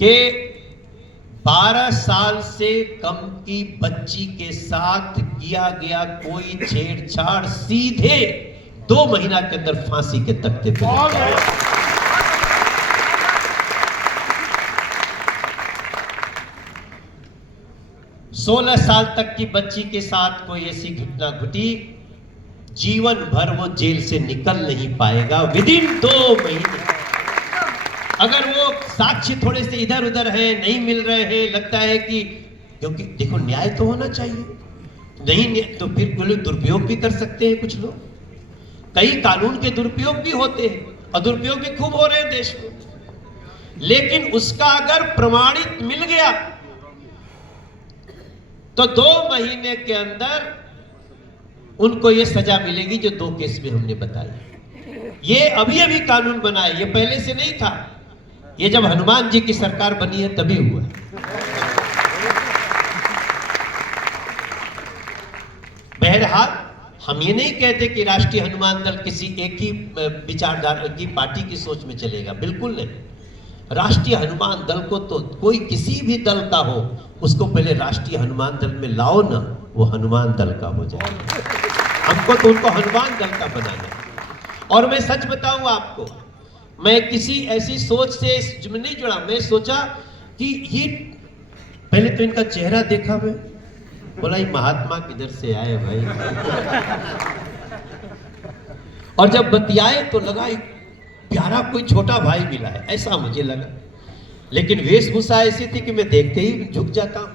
कि 12 साल से कम की बच्ची के साथ किया गया कोई छेड़छाड़ सीधे 2 महीना के अंदर फांसी के तख्ते पे। 16 साल तक की बच्ची के साथ कोई ऐसी घटना घटी, जीवन भर वो जेल से निकल नहीं पाएगा विद इन 2 महीने। अगर वो साक्ष्य थोड़े से इधर उधर है, नहीं मिल रहे हैं, लगता है कि क्योंकि देखो न्याय तो होना चाहिए, नहीं तो फिर कोई दुरुपयोग भी कर सकते हैं कुछ लोग। कई कानून के दुरुपयोग भी होते हैं और दुरुपयोग भी खूब हो रहे हैं देश में, लेकिन उसका अगर प्रमाणित मिल गया तो 2 महीने के अंदर उनको ये सजा मिलेगी जो 2 केस में हमने बताई। ये अभी अभी कानून बना है, ये पहले से नहीं था, ये जब हनुमान जी की सरकार बनी है तभी हुआ है। बहरहाल हम ये नहीं कहते कि राष्ट्रीय हनुमान दल किसी एक ही विचारधारा की पार्टी की सोच में चलेगा, बिल्कुल नहीं। राष्ट्रीय हनुमान दल को तो कोई किसी भी दल का हो, उसको पहले राष्ट्रीय हनुमान दल में लाओ ना, वो हनुमान दल का हो जाए। हमको तो उनको हनुमान दल का बनाना। और मैं सच बताऊं आपको, मैं किसी ऐसी सोच से नहीं जुड़ा। मैं सोचा कि ये पहले तो इनका चेहरा देखा, मैं बोला ये महात्मा किधर से आए भाई। और जब बतियाए तो लगा प्यारा कोई छोटा भाई मिला है, ऐसा मुझे लगा। लेकिन वेशभूषा ऐसी थी कि मैं देखते ही झुक जाता हूं,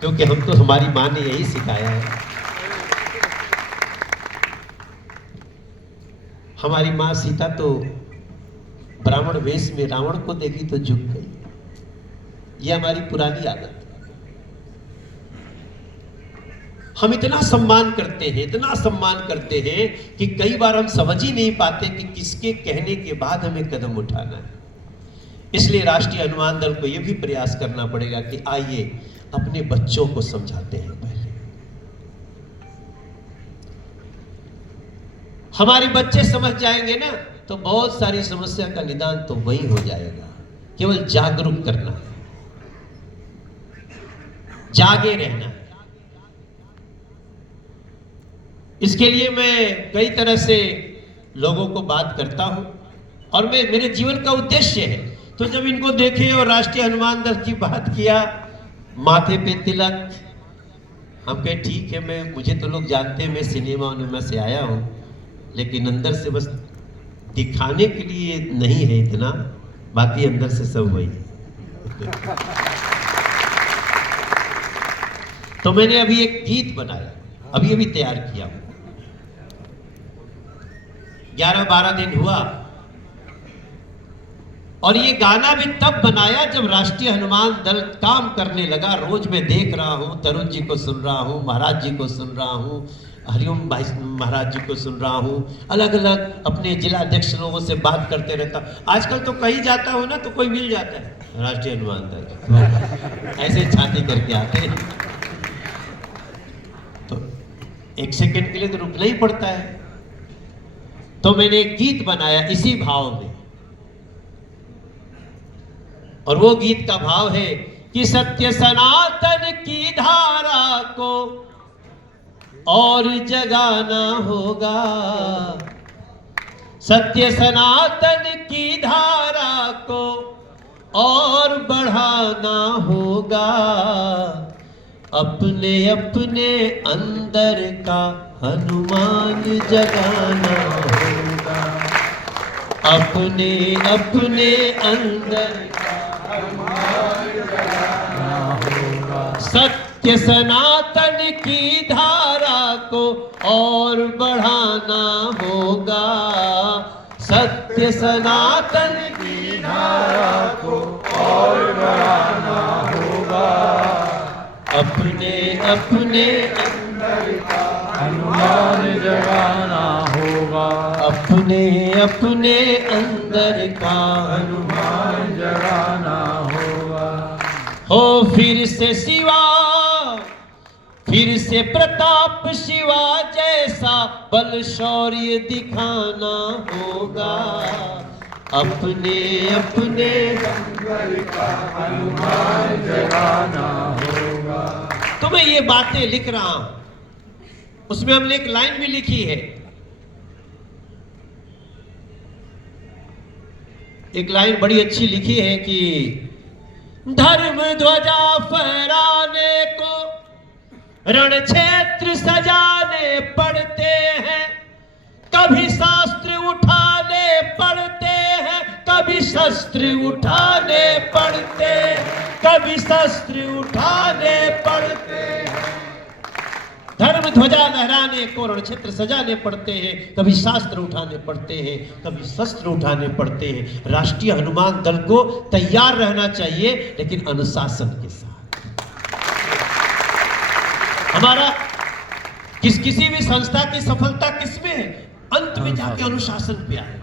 क्योंकि हम तो हमारी मां ने यही सिखाया है। हमारी मां सीता तो ब्राह्मण वेश में रावण को देखी तो झुक गई। ये हमारी पुरानी आदत है। हम इतना सम्मान करते हैं, इतना सम्मान करते हैं कि कई बार हम समझ ही नहीं पाते कि किसके कहने के बाद हमें कदम उठाना है। इसलिए राष्ट्रीय हनुमान दल को यह भी प्रयास करना पड़ेगा कि आइए अपने बच्चों को समझाते हैं। पहले हमारे बच्चे समझ जाएंगे ना, तो बहुत सारी समस्या का निदान तो वही हो जाएगा। केवल जागरूक करना है, जागे रहना है। इसके लिए मैं कई तरह से लोगों को बात करता हूं और मेरे जीवन का उद्देश्य है। तो जब इनको देखे और राष्ट्रीय हनुमान दल की बात किया, माथे पे तिलक, हम कहे ठीक है, मुझे तो लोग जानते हैं, मैं सिनेमा में से आया हूं, लेकिन अंदर से बस दिखाने के लिए नहीं है इतना, बाकी अंदर से सब वही है। तो मैंने अभी एक गीत बनाया, अभी तैयार किया, 11-12 दिन हुआ। और ये गाना भी तब बनाया जब राष्ट्रीय हनुमान दल काम करने लगा। रोज मैं देख रहा हूं, तरुण जी को सुन रहा हूं, महाराज जी को सुन रहा हूं, हरिओम भाई महाराज जी को सुन रहा हूं, अलग अलग अपने जिला अध्यक्ष लोगों से बात करते रहता। आजकल तो कहीं जाता हो ना तो कोई मिल जाता है राष्ट्रीय हनुमान दल, ऐसे छाती करके आते हैं। तो 1 सेकंड के लिए तो रुकना ही पड़ता है। तो मैंने एक गीत बनाया इसी भाव में, और वो गीत का भाव है कि सत्य सनातन की धारा को और जगाना होगा, सत्य सनातन की धारा को और बढ़ाना होगा, अपने अपने अंदर का हनुमान जगाना होगा, अपने अपने अंदर का हनुमान जगाना होगा, सत्य सनातन की धारा को और बढ़ाना होगा, सत्य सनातन की धारा को और बढ़ाना होगा, अपने अपने अंदर का हनुमान जगाना होगा, अपने अपने अंदर का हनुमान जगाना होगा। हो फिर से शिवा, फिर से प्रताप शिवा जैसा बल शौर्य दिखाना होगा, अपने अपने अंदर हनुमान जगाना होगा। तो मैं ये बातें लिख रहा हूं, उसमें हमने एक लाइन भी लिखी है, एक लाइन बड़ी अच्छी लिखी है कि धर्म ध्वजा फहराने को रण क्षेत्र सजाने पड़ते हैं, कभी शास्त्र उठाने पड़ते हैं, कभी शस्त्र उठाने पड़ते हैं, कभी शस्त्र उठाने पड़ते हैं। धर्म ध्वजा लहराने को रण क्षेत्र सजाने पड़ते हैं, कभी शास्त्र उठाने पड़ते हैं, कभी शस्त्र उठाने पड़ते हैं। राष्ट्रीय हनुमान दल को तैयार रहना चाहिए, लेकिन अनुशासन के साथ। हमारा किसी भी संस्था की सफलता किसमें है? अंत में जाके अनुशासन पे आए।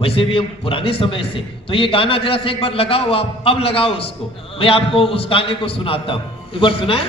वैसे भी हम पुराने समय से, तो ये गाना जरा से एक बार लगाओ, आप अब लगाओ उसको, मैं आपको उस गाने को सुनाता हूं, एक बार सुनाए।